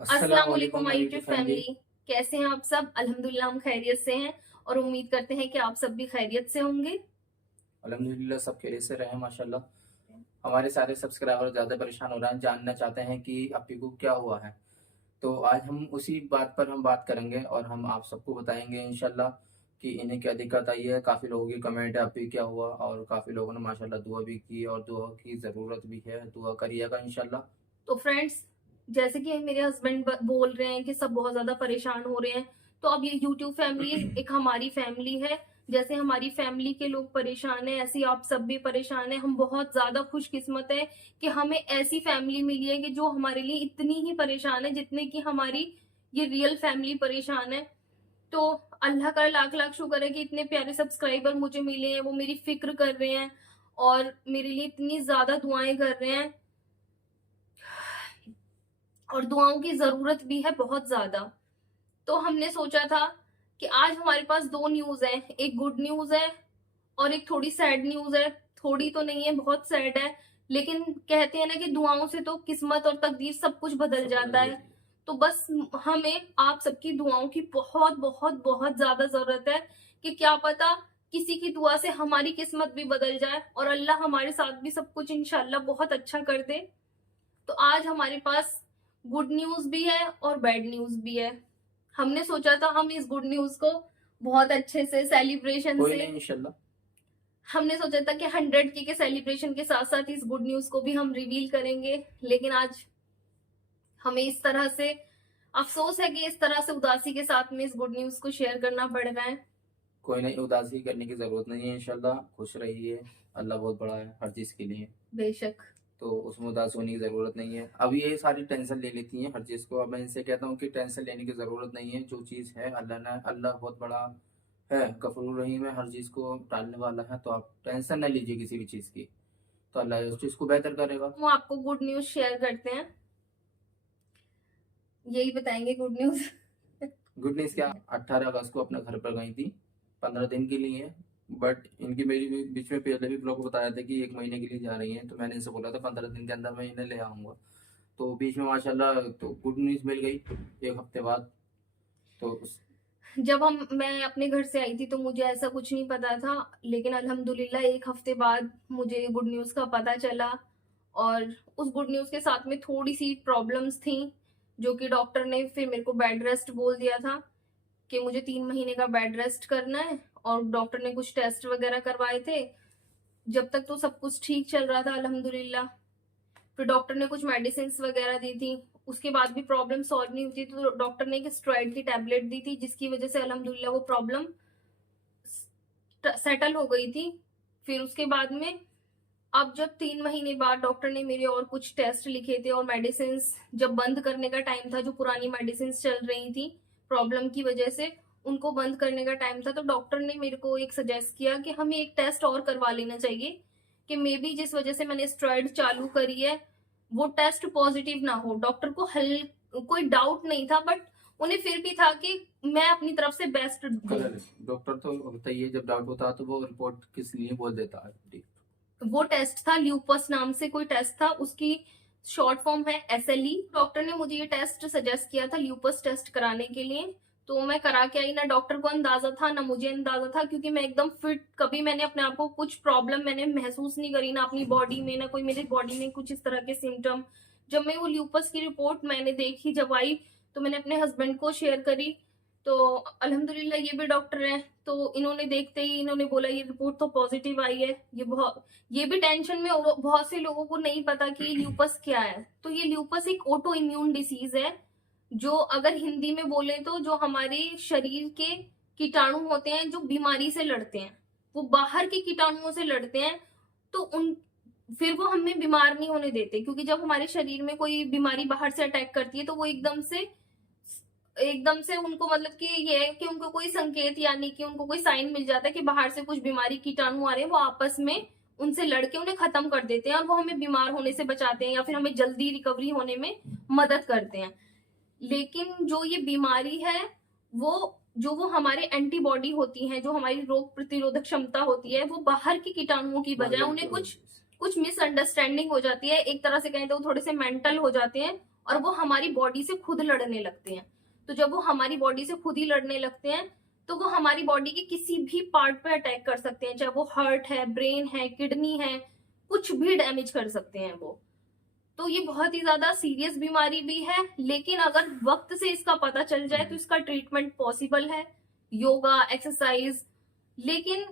अस्सलाम वालेकुम अस्सलाम my YouTube YouTube family. Family. कैसे हैं आप सब? अल्हम्दुलिल्लाह हम खैरियत से हैं और उम्मीद करते हैं कि आप सब भी खैरियत से होंगे। अल्हम्दुलिल्लाह सब खैरियत से रहे माशाल्लाह। हमारे सारे सब्सक्राइबर ज़्यादा परेशान हो रहे हैं, जानना चाहते हैं कि अप्पी को क्या हुआ है। तो आज हम उसी बात पर हम बात करेंगे और हम आप सबको बताएँगे इंशाल्लाह कि इन्हें क्या दिक्कत आई है। काफ़ी लोगों की कमेंट है अप्पी क्या हुआ, और काफ़ी लोगों ने माशाल्लाह दुआ भी की और दुआ की ज़रूरत भी है, दुआ करिएगा इंशाल्लाह। तो फ्रेंड्स, जैसे कि मेरे हस्बैंड बोल रहे हैं कि सब बहुत ज्यादा परेशान हो रहे हैं, तो अब ये यूट्यूब फैमिली एक हमारी फैमिली है। जैसे हमारी फैमिली के लोग परेशान है, ऐसे ही आप सब भी परेशान है। हम बहुत ज्यादा खुशकिस्मत है कि हमें ऐसी फैमिली मिली है कि जो हमारे लिए इतनी ही परेशान है जितने की हमारी ये रियल फैमिली परेशान है। तो अल्लाह का लाख लाख शुक्र है कि इतने प्यारे सब्सक्राइबर मुझे मिले हैं, वो मेरी फिक्र कर रहे हैं और मेरे लिए इतनी ज्यादा दुआएं कर रहे हैं, और दुआओं की जरूरत भी है बहुत ज्यादा। तो हमने सोचा था कि आज हमारे पास दो न्यूज है, एक गुड न्यूज है और एक थोड़ी सैड न्यूज है। थोड़ी तो नहीं है, बहुत सैड है, लेकिन कहते हैं ना कि दुआओं से तो किस्मत और तकदीर सब कुछ बदल सब बदल जाता है। जाती है। तो बस हमें आप सबकी दुआओं की बहुत बहुत बहुत ज्यादा जरूरत है कि क्या पता किसी की दुआ से हमारी किस्मत भी बदल जाए और अल्लाह हमारे साथ भी सब कुछ इंशाल्लाह बहुत अच्छा कर दे। तो आज हमारे पास गुड न्यूज भी है और बैड न्यूज भी है। हमने सोचा था हम इस गुड न्यूज को बहुत अच्छे से सेलिब्रेशन कोई से, नहीं इंशाल्लाह। हमने सोचा था कि 100 के सेलिब्रेशन के साथ साथ इस गुड न्यूज को भी हम रिवील करेंगे, लेकिन आज हमें इस तरह से अफसोस है कि इस तरह से उदासी के साथ में इस गुड न्यूज को शेयर करना पड़ रहा है। कोई नहीं, उदासी करने की ज़रूरत नहीं है इंशाल्लाह, खुश रहिए। अल्लाह बहुत बड़ा है हर चीज़ के लिए। बेशक। तो उसमें उदास होने की ज़रूरत नहीं है। अब ये सारी टेंशन ले लेती हैं हर चीज़ को। अब मैं इनसे कहता हूँ कि टेंशन लेने की ज़रूरत नहीं है। जो चीज़ है अल्लाह बहुत बड़ा है, गफूर रहीम है, हर चीज़ को टालने वाला है। तो आप टेंशन ना लीजिए किसी भी चीज़ की, तो अल्लाह उस चीज़ को बेहतर करेगा। वो आपको गुड न्यूज शेयर करते हैं, यही बताएंगे गुड न्यूज। गुड न्यूज़ क्या, 18 अगस्त को अपने घर पर गई थी 15 दिन के लिए। बट इनकी मेरी बीच में पहले भी ब्लॉग बताया था कि 1 महीने के लिए जा रही हैं, तो मैंने इनसे बोला था 15 दिन के अंदर मैं इन्हें ले आऊँगा। तो बीच में माशाल्लाह तो गुड न्यूज़ मिल गई 1 हफ्ते बाद। तो जब मैं अपने घर से आई थी तो मुझे ऐसा कुछ नहीं पता था, लेकिन अल्हम्दुलिल्लाह 1 हफ्ते बाद मुझे गुड न्यूज का पता चला। और उस गुड न्यूज के साथ में थोड़ी सी प्रॉब्लम्स थी, जो कि डॉक्टर ने फिर मेरे को बेड रेस्ट बोल दिया था कि मुझे 3 महीने का बेड रेस्ट करना है। और डॉक्टर ने कुछ टेस्ट वगैरह करवाए थे। जब तक तो सब कुछ ठीक चल रहा था अल्हम्दुलिल्लाह। फिर डॉक्टर ने कुछ मेडिसिन वगैरह दी थी, उसके बाद भी प्रॉब्लम सॉल्व नहीं हुई थी, तो डॉक्टर ने एक स्टेरॉइड की टैबलेट दी थी जिसकी वजह से अल्हम्दुलिल्लाह वो प्रॉब्लम सेटल हो गई थी। फिर उसके बाद में अब जब 3 महीने बाद डॉक्टर ने मेरे और कुछ टेस्ट लिखे थे और मेडिसिन जब बंद करने का टाइम था, जो पुरानी मेडिसिन चल रही थी प्रॉब्लम की वजह से, उनको बंद करने का टाइम था, तो डॉक्टर ने मेरे को एक सजेस्ट किया कि हमें एक टेस्ट और करवा लेना चाहिए कि मे बी जिस वजह से मैंने स्टेरॉइड चालू करी है वो टेस्ट पॉजिटिव ना हो। डॉक्टर को हल कोई डाउट नहीं था, बट उन्हें फिर भी था कि मैं अपनी तरफ से बेस्ट दूं। डॉक्टर तो होता ही है, जब डाउट होता है तो वो रिपोर्ट किस लिए बोल देता है ठीक। वो टेस्ट था ल्यूपस नाम से कोई टेस्ट था, उसकी शॉर्ट फॉर्म है SLE। डॉक्टर ने मुझे ये टेस्ट सजेस्ट किया था ल्यूपस टेस्ट कराने के लिए। तो मैं करा के आई, ना डॉक्टर को अंदाजा था ना मुझे अंदाजा था, क्योंकि मैं एकदम फिट, कभी मैंने अपने आप को कुछ प्रॉब्लम मैंने महसूस नहीं करी, ना अपनी बॉडी में, ना कोई मेरी बॉडी में कुछ इस तरह के सिम्टम। जब मैं वो ल्यूपस की रिपोर्ट मैंने देखी जब आई, तो मैंने अपने हस्बैंड को शेयर करी। तो अल्हम्दुलिल्लाह ये भी डॉक्टर हैं, तो इन्होंने देखते ही इन्होंने बोला ये रिपोर्ट तो पॉजिटिव आई है। ये भी टेंशन में बहुत से लोगों को नहीं पता कि ल्यूपस क्या है। तो ये ल्यूपस एक ऑटो इम्यून डिसीज है, जो अगर हिंदी में बोले तो जो हमारे शरीर के कीटाणु होते हैं जो बीमारी से लड़ते हैं, वो बाहर के कीटाणुओं से लड़ते हैं। तो उन फिर वो हमें बीमार नहीं होने देते, क्योंकि जब हमारे शरीर में कोई बीमारी बाहर से अटैक करती है तो वो एकदम से उनको मतलब कि ये है कि उनको कोई संकेत यानी कि उनको कोई साइन मिल जाता है कि बाहर से कुछ बीमारी कीटाणु आ रहे हैं, वो आपस में उनसे लड़के उन्हें खत्म कर देते हैं और वो हमें बीमार होने से बचाते हैं या फिर हमें जल्दी रिकवरी होने में मदद करते हैं। लेकिन जो ये बीमारी है, वो हमारे एंटीबॉडी होती हैं, जो हमारी रोग प्रतिरोधक क्षमता होती है, वो बाहर के कीटाणुओं की बजाय उन्हें कुछ कुछ मिसअंडरस्टैंडिंग हो जाती है, एक तरह से कहें तो वो थोड़े से मेंटल हो जाते हैं और वो हमारी बॉडी से खुद लड़ने लगते हैं। तो जब वो हमारी बॉडी से खुद ही लड़ने लगते हैं तो वो हमारी बॉडी के किसी भी पार्ट पे अटैक कर सकते हैं, चाहे वो हार्ट है, ब्रेन है, किडनी है, कुछ भी डैमेज कर सकते हैं वो। तो ये बहुत ही ज्यादा सीरियस बीमारी भी है, लेकिन अगर वक्त से इसका पता चल जाए तो इसका ट्रीटमेंट पॉसिबल है, योगा, एक्सरसाइज। लेकिन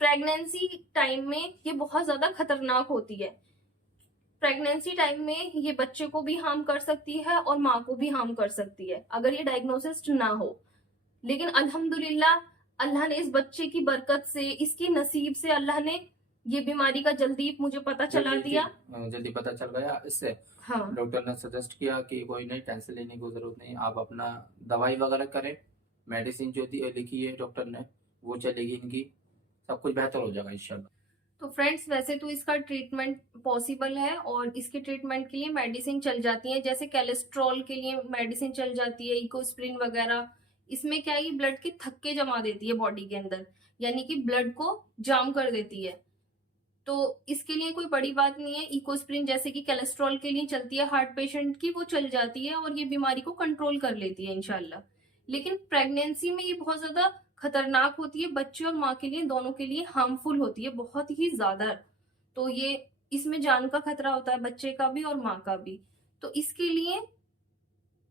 प्रेगनेंसी टाइम में ये बहुत ज्यादा खतरनाक होती है। प्रेगनेंसी टाइम में ये बच्चे को भी हार्म कर सकती है और माँ को भी हार्म कर सकती है अगर ये डायग्नोसिस ना हो। लेकिन अल्हम्दुलिल्लाह, अल्लाह ने इस बच्चे की बरकत से, इसकी नसीब से अल्लाह ने ये बीमारी का जल्दी मुझे पता चला दिया। जल्दी पता चल गया इससे। हाँ, डॉक्टर ने सजेस्ट किया कि कोई नहीं, टेंशन लेने की जरूरत नहीं, आप अपना दवाई वगैरह करें, मेडिसिन जो लिखी है डॉक्टर ने वो चलेगी इनकी, सब कुछ बेहतर हो जाएगा इंशाल्लाह। तो फ्रेंड्स, वैसे तो इसका ट्रीटमेंट पॉसिबल है और इसके ट्रीटमेंट के लिए मेडिसिन चल जाती है, जैसे कोलेस्ट्रॉल के लिए मेडिसिन चल जाती है, इकोस्प्रिन वगैरह। इसमें क्या है, ये ब्लड के थक्के जमा देती है बॉडी के अंदर, यानी कि ब्लड को जाम कर देती है। तो इसके लिए कोई बड़ी बात नहीं है। इकोस्प्रिन जैसे कि कोलेस्ट्रॉल के लिए चलती है हार्ट पेशेंट की, वो चल जाती है और ये बीमारी को कंट्रोल कर लेती है इंशाल्लाह। लेकिन प्रेगनेंसी में ये बहुत ज्यादा खतरनाक होती है, बच्चे और माँ के लिए, दोनों के लिए हार्मफुल होती है बहुत ही ज्यादा। तो ये इसमें जान का खतरा होता है, बच्चे का भी और माँ का भी। तो इसके लिए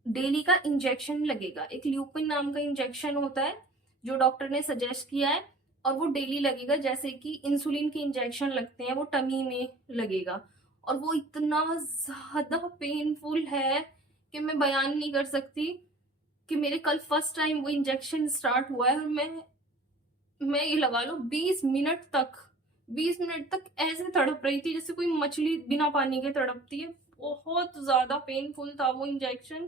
डेली का इंजेक्शन लगेगा, एक ल्यूपिन नाम का इंजेक्शन होता है जो डॉक्टर ने सजेस्ट किया है, और वो डेली लगेगा। जैसे कि इंसुलिन के इंजेक्शन लगते हैं, वो टमी में लगेगा, और वो इतना ज्यादा पेनफुल है कि मैं बयान नहीं कर सकती। कि मेरे कल फर्स्ट टाइम वो इंजेक्शन स्टार्ट हुआ है और मैं ये लगा लो 20 मिनट तक ऐसे तड़प रही थी जैसे कोई मछली बिना पानी के तड़पती है। बहुत ज्यादा पेनफुल था वो इंजेक्शन।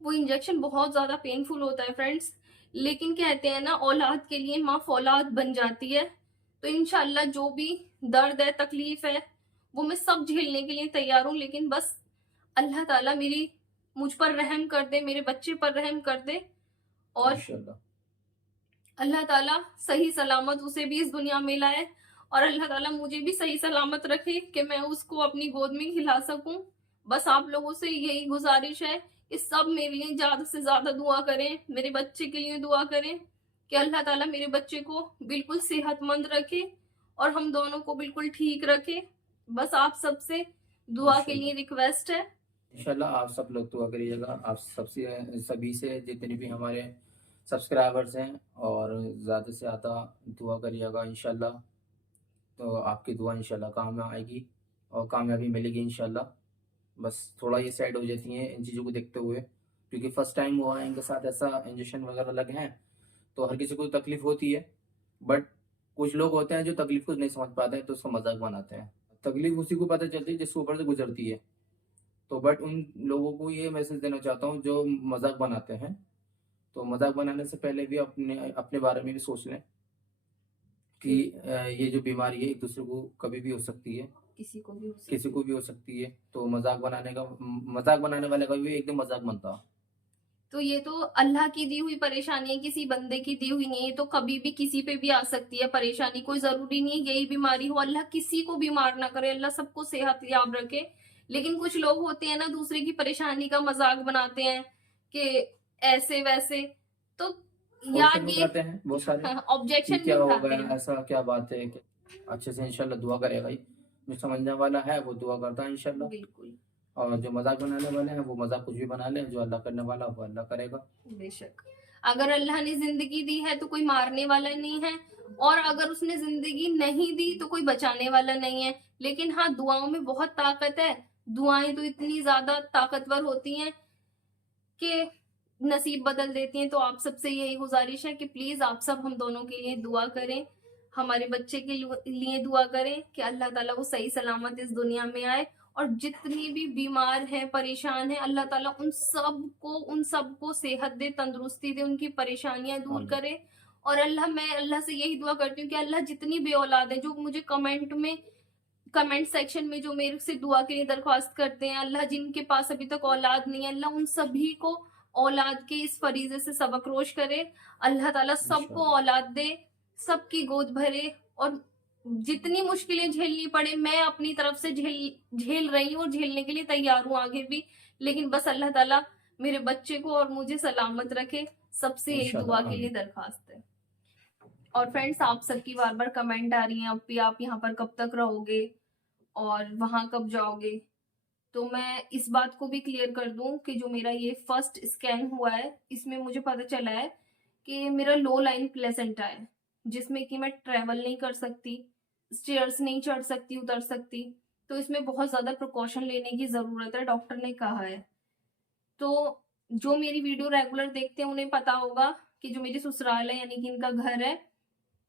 वो इंजेक्शन बहुत ज्यादा पेनफुल होता है फ्रेंड्स, लेकिन कहते हैं ना, औलाद के लिए माँ फौलाद बन जाती है। तो इंशाल्लाह जो भी दर्द है, तकलीफ है, वो मैं सब झेलने के लिए तैयार हूँ। लेकिन बस अल्लाह ताला मुझ पर रहम कर दे, मेरे बच्चे पर रहम कर दे, और इंशाल्लाह अल्लाह ताला सही सलामत उसे भी इस दुनिया में लाए, और अल्लाह ताला मुझे भी सही सलामत रखे कि मैं उसको अपनी गोद में खिला सकूं। बस आप लोगों से यही गुजारिश है कि सब मेरे लिए ज्यादा से ज्यादा दुआ करें, मेरे बच्चे के लिए दुआ करें कि अल्लाह ताला मेरे बच्चे को बिल्कुल सेहतमंद रखे और हम दोनों को बिल्कुल ठीक रखे। बस आप सबसे दुआ के लिए रिक्वेस्ट है। इंशाल्लाह आप सब लोग दुआ करिएगा, आप सभी से जितने भी हमारे सब्सक्राइबर्स हैं, और ज़्यादा से ज़्यादा दुआ करिएगा इंशाल्लाह। तो आपकी दुआ इंशाल्लाह काम में आएगी और कामयाबी मिलेगी इंशाल्लाह। बस थोड़ा ये साइड हो जाती हैं इन चीज़ों को देखते हुए, क्योंकि फर्स्ट टाइम हुआ है इनके साथ ऐसा, इंजेक्शन वगैरह लगे हैं, तो हर किसी को तकलीफ होती है। बट कुछ लोग होते हैं जो तकलीफ को नहीं समझ पाते हैं, तो उसका मजाक बनाते हैं। तकलीफ उसी को पता चलती है जिसके ऊपर से गुजरती है। तो बट उन लोगों को ये मैसेज देना चाहता हूँ जो मजाक बनाते हैं, तो मजाक बनाने से पहले भी अपने अपने बारे में भी सोच लें कि ये जो बीमारी है एक दूसरे को कभी भी हो सकती है, किसी को भी हो सकती है। तो मजाक बनाने वाले का भी एकदम मजाक बनता। तो ये तो अल्लाह की दी हुई परेशानी है, किसी बंदे की दी हुई नहीं है। तो कभी भी किसी पे भी आ सकती है परेशानी, कोई जरूरी नहीं है यही बीमारी हो। अल्लाह किसी को बीमार ना करे, अल्लाह सबको सेहत याब रखे। लेकिन कुछ लोग होते हैं ना, दूसरे की परेशानी का मजाक बनाते हैं कि ऐसे वैसे। तो यार ये बहुत सारे ऑब्जेक्शन क्या भी हो उठाते गया, हैं। ऐसा क्या बात है अच्छे से इंशाल्लाह दुआ करेगा भाई, जो समझने वाला है वो दुआ करता है इंशाल्लाह, बिल्कुल, और जो मजाक बनाने वाले हैं वो मजाक कुछ भी बना ले, जो अल्लाह करने वाला वो अल्लाह करेगा। बेशक। अगर अल्लाह ने जिंदगी दी है तो कोई मारने वाला नहीं है, और अगर उसने जिंदगी नहीं दी तो कोई बचाने वाला नहीं है। लेकिन हाँ, दुआओं में बहुत ताकत है। दुआएं तो इतनी ज्यादा ताकतवर होती हैं कि नसीब बदल देती हैं। तो आप सबसे यही गुजारिश है कि प्लीज आप सब हम दोनों के लिए दुआ करें, हमारे बच्चे के लिए दुआ करें कि अल्लाह ताला वो सही सलामत इस दुनिया में आए, और जितनी भी बीमार है, परेशान है, अल्लाह ताला उन सबको सेहत दे, तंदुरुस्ती दे, उनकी परेशानियां दूर करे। और मैं अल्लाह से यही दुआ करती हूँ कि अल्लाह जितनी बे औलाद है, जो मुझे कमेंट सेक्शन में जो मेरे से दुआ के लिए दरख्वास्त करते हैं, अल्लाह जिनके पास अभी तक औलाद नहीं है, अल्लाह उन सभी को औलाद के इस फरीजे से सबकरोश करे। अल्लाह ताला सबको औलाद दे, सबकी गोद भरे, और जितनी मुश्किलें झेलनी पड़े मैं अपनी तरफ से झेल रही हूँ और झेलने के लिए तैयार हूँ आगे भी। लेकिन बस अल्लाह ताला मेरे बच्चे को और मुझे सलामत रखे, सबसे यही दुआ के लिए दरखास्त है। और फ्रेंड्स, आप सबकी बार बार कमेंट आ रही हैं, अब भी आप यहाँ पर कब तक रहोगे और वहां कब जाओगे। तो मैं इस बात को भी क्लियर कर दूं कि जो मेरा ये फर्स्ट स्कैन हुआ है, इसमें मुझे पता चला है कि मेरा लो लाइन प्लेसेंटा है, जिसमें कि मैं ट्रेवल नहीं कर सकती, स्टेयर्स नहीं चढ़ सकती, उतर सकती। तो इसमें बहुत ज्यादा प्रिकॉशन लेने की जरूरत है, डॉक्टर ने कहा है। तो जो मेरी वीडियो रेगुलर देखते हैं उन्हें पता होगा कि जो मेरी ससुराल है, यानी कि इनका घर है,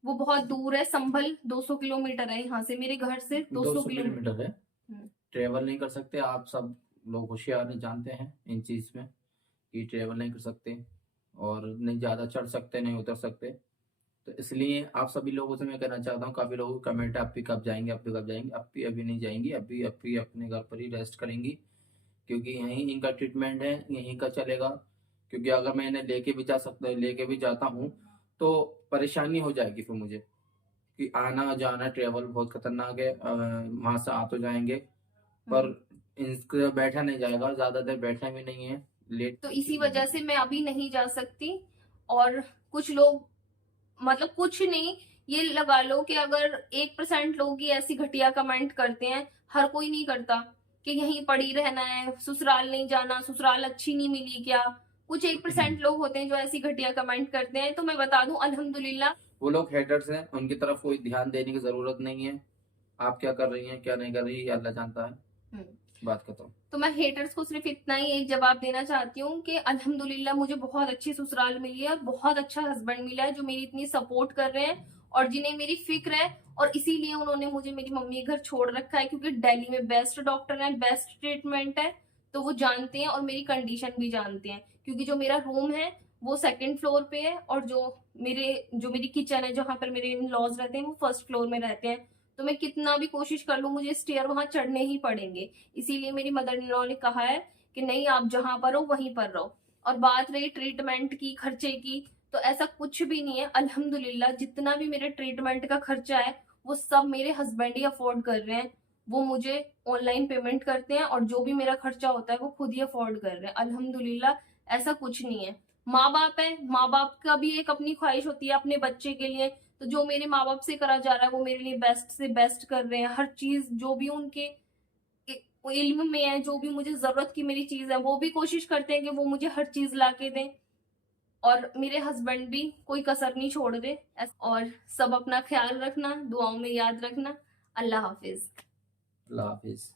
वो बहुत दूर है। संभल 200 किलोमीटर है यहाँ से, मेरे घर से 200 किलोमीटर है। ट्रेवल नहीं कर सकते, आप सब लोग होशियार जानते हैं इन चीज में कि ट्रेवल नहीं कर सकते और नहीं ज्यादा चढ़ सकते, नहीं उतर सकते। तो इसलिए आप सभी लोगों से मैं कहना चाहता हूँ, काफी लोगों का कमेंट है आप भी कब जाएंगे, आप भी कब जाएंगे। आप भी अभी नहीं जाएंगी, अभी अपने घर पर ही रेस्ट करेंगी, क्योंकि यहीं इनका ट्रीटमेंट है, यहीं का चलेगा। क्योंकि अगर मैं इन्हें लेके भी जाता हूँ तो परेशानी हो जाएगी फिर मुझे, कि आना जाना ट्रेवल बहुत खतरनाक है। वहां से आ तो जाएंगे पर इनका बैठा नहीं जाएगा, ज्यादा देर बैठना भी नहीं है, लेट। तो इसी वजह से मैं अभी नहीं जा सकती। और कुछ लोग, मतलब कुछ नहीं, ये लगा लो कि अगर 1% लोग ही ऐसी घटिया कमेंट करते हैं, हर कोई नहीं करता, कि यहीं पड़ी रहना है, ससुराल नहीं जाना, ससुराल अच्छी नहीं मिली क्या। कुछ 1% लोग होते हैं जो ऐसी घटिया कमेंट करते हैं। तो मैं बता दूं, अल्हम्दुलिल्लाह वो लोग हेटर्स हैं, उनकी तरफ कोई ध्यान देने की जरूरत नहीं है। आप क्या कर रही हैं क्या नहीं कर रही है अल्लाह जानता है। बात खत्म। तो मैं हेटर्स को सिर्फ इतना ही एक जवाब देना चाहती हूँ कि अल्हम्दुलिल्लाह मुझे बहुत अच्छी ससुराल मिली है और बहुत अच्छा हस्बैंड मिला है, जो मेरी इतनी सपोर्ट कर रहे हैं और जिन्हें मेरी फिक्र है। और इसीलिए उन्होंने मुझे मेरी मम्मी के घर छोड़ रखा है, क्योंकि दिल्ली में बेस्ट डॉक्टर है, बेस्ट ट्रीटमेंट है। तो वो जानते हैं और मेरी कंडीशन भी जानते हैं, क्योंकि जो मेरा रूम है वो 2nd फ्लोर पे है और जो मेरी किचन है, जहाँ पर मेरे इन लॉज रहते हैं, वो 1st फ्लोर में रहते हैं। तो मैं कितना भी कोशिश कर लूं, मुझे स्टेयर वहां चढ़ने ही पड़ेंगे। इसीलिए मेरी मदर इन लॉ ने कहा है कि नहीं, आप जहां पर हो वहीं पर रहो। और बात रही ट्रीटमेंट की, खर्चे की, तो ऐसा कुछ भी नहीं है। अल्हम्दुलिल्लाह जितना भी मेरे ट्रीटमेंट का खर्चा है वो सब मेरे हस्बैंड ही अफोर्ड कर रहे हैं। वो मुझे ऑनलाइन पेमेंट करते हैं और जो भी मेरा खर्चा होता है वो खुद ही अफोर्ड कर रहे हैं। अल्हम्दुलिल्लाह ऐसा कुछ नहीं है। माँ बाप है, माँ बाप का भी एक अपनी ख्वाहिश होती है अपने बच्चे के लिए। तो जो मेरे माँ बाप से करा जा रहा है वो मेरे लिए बेस्ट से बेस्ट कर रहे हैं। हर चीज जो भी उनके इल्म में है, जो भी मुझे जरूरत की मेरी चीज है, वो भी कोशिश करते हैं कि वो मुझे हर चीज ला के दें। और मेरे हस्बैंड भी कोई कसर नहीं छोड़ रहे। और सब अपना ख्याल रखना, दुआओं में याद रखना। अल्लाह हाफिज। अल्लाह हाफिज।